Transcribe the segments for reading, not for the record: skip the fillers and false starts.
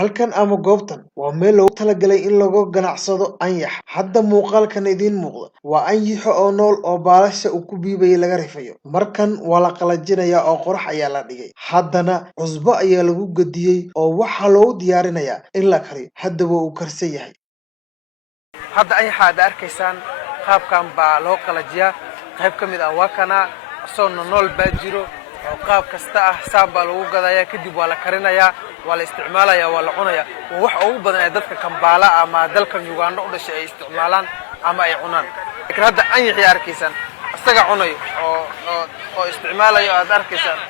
halkan ama goobtan waa meel loogu talagalay in lagu ganacsado anyax. Hadda muuqaalkan idiin muuqda waa anyaxo oo nool oo baalasha uu ku biibay laga rifayo. Markan waa la qalajinayaa oo qorax ayaa la dhigay. Haddana cusbo ayaa lagu gadiyay oo waxa loo diyaarinayaa in la kariyo. Haddaba uu karsan yahay. hadda anyaxa aad arkaysaan qaabkan baa loo qalajiyaa qayb ka mid ah waa kana soo nool baa jiro oo qaab kasta ah saan baa lagu gadayaa kadib waa la karinayaa waa la isticmaalayaa waa la cunayaa wax ugu badan ee dadka Kampala ama dalka Uganda u dhashay ay isticmaalaan ama ay cunaan laakiin hadda anyaxi arkaysaan asaga cunayo oo isticmaalayo aad arkaysaan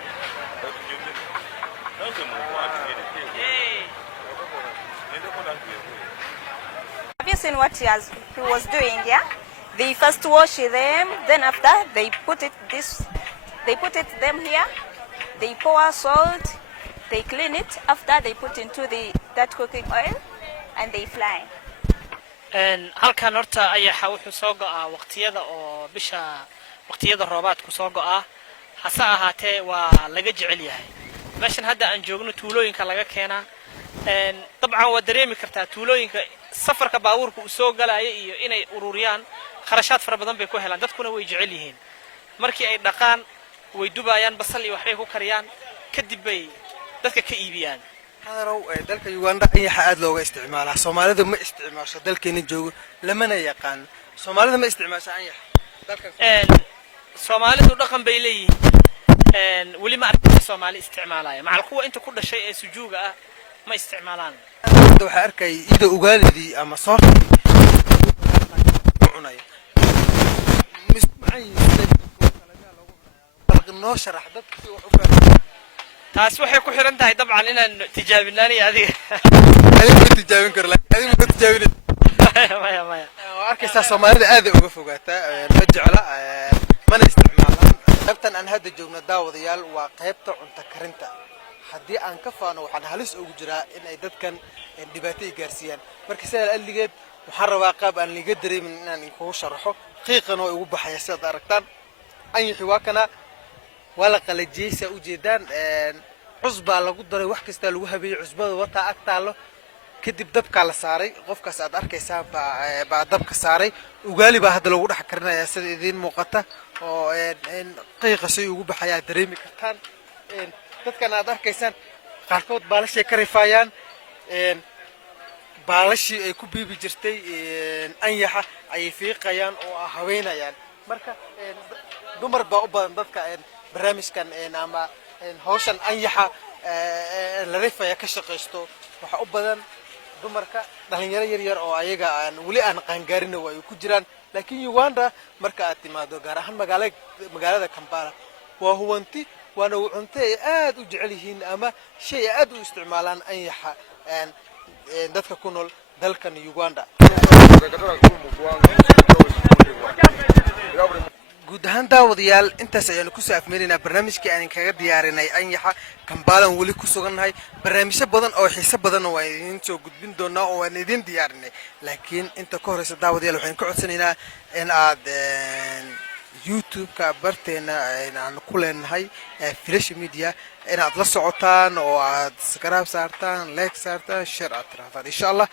Have you seen what he was doing? Yeah, they first wash them, then after they put it them here. They pour salt, they clean it. After they put into that cooking oil, and they fly. halkan horta ayaxa wuxuu soo go'aa waqtiyada oo bisha waqtiyada roobaadku soo go'aa hasa ahaatee waa laga jecel yahay meeshan hadda aan joogno tuulooyinka laga keenaa dabcan waa dareemi kartaa tuulooyinka safarka baabuurku soo galaya iyo inay ururiyaan kharashaad fara badan bay ku helaan dadkuna way jecel yihiin markii ay dhaqaan way dubayaan basal iyo waxay ku kariyaan kadib bay dadka ka iibiyaan hadarow dalka Uganda anyaxa aad looga isticmaalaa Soomaalida ma isticmaasho dalkeena joogo lamana yaqaan Soomaalida ma isticmaasho anyaxa dalka Soomaalidu dhaqan bay leeyihiin wali ma arkin Soomaali isticmaalaya macal kuwa inta ku dhashay ee sujuuga ah ma isticmaalaan waxa arkay ida ugaalidii ama soorti cunay mismacay noo sharax dadka si wax u fahmo taas waxay ku xiran tahay dabcan inaan tijaabinaan iyo adiga adiga tijaabin karo adiga ma tijaabin maya arkaysa Soomaalida aad uga fogaataa ma jecla mana isticmaalaan qaybtan aan hadda joogno daawadayaal waa qaybta cunto karinta haddii aan ka faano waxaan halis ugu jiraa in ay dadkan dhibaato gaarsiiyaan marka sidaa aligeed waxaan rabaa qaab aan liga dareemin inaan ku sharaxo qiiqan oo ugu baxaya sida aragtaan anyaxi waa kana wala qalajiyay u jeedaan cusba lagu daray wax kasta lagu habeeyay cusbada wata agtaalo kadib dabka la saaray qofkaas aad arkaysaa baa dabka saaray ugaali baa hadda lagu dhex karinayaa sida idin muuqata oo qiiqasay ugu baxaya dareemi kartaan dadkan aad arkaysaan qaarkood baalashay ka rifayaan baalashi ay ku biibi jirtay anyaxa ay fiiqayaan oo haweenayaan marka dumar baa u badan dadka barnaamijkan ama hawshan anyaxa la rifaya ka shaqeysto waxa u badan dumarka dhalinyaro yar oo ayaga aan wali aan qaangaarin oo ay ku jiraan laakiin Uganda marka aad timaado gaar ahaan magaalada Kampala waa huwanti waana cunto aad u jecel yihiin ama shay aad u isticmaalaan anyaxa dadka ku nool dalkan Uganda guud ahaan daawadayaal intaas ayaan ku saafmeynaa barnaamijkii aan kaga diyaarinay anyaxa Kampala wali ku sugannahay barnaamijyo badan oo xiiso badan oo ay idin soo gudbin doonaa oo aan idin diyaarinay laakiin inta ka horeysa daawadayaal waxaan ku codsanaynaa in aad YouTube-ka barteena aan ku leenahay Fresh Media in aad la socotaan oo aad subscribe saartaan like saartaan share aad raadaan insha Allah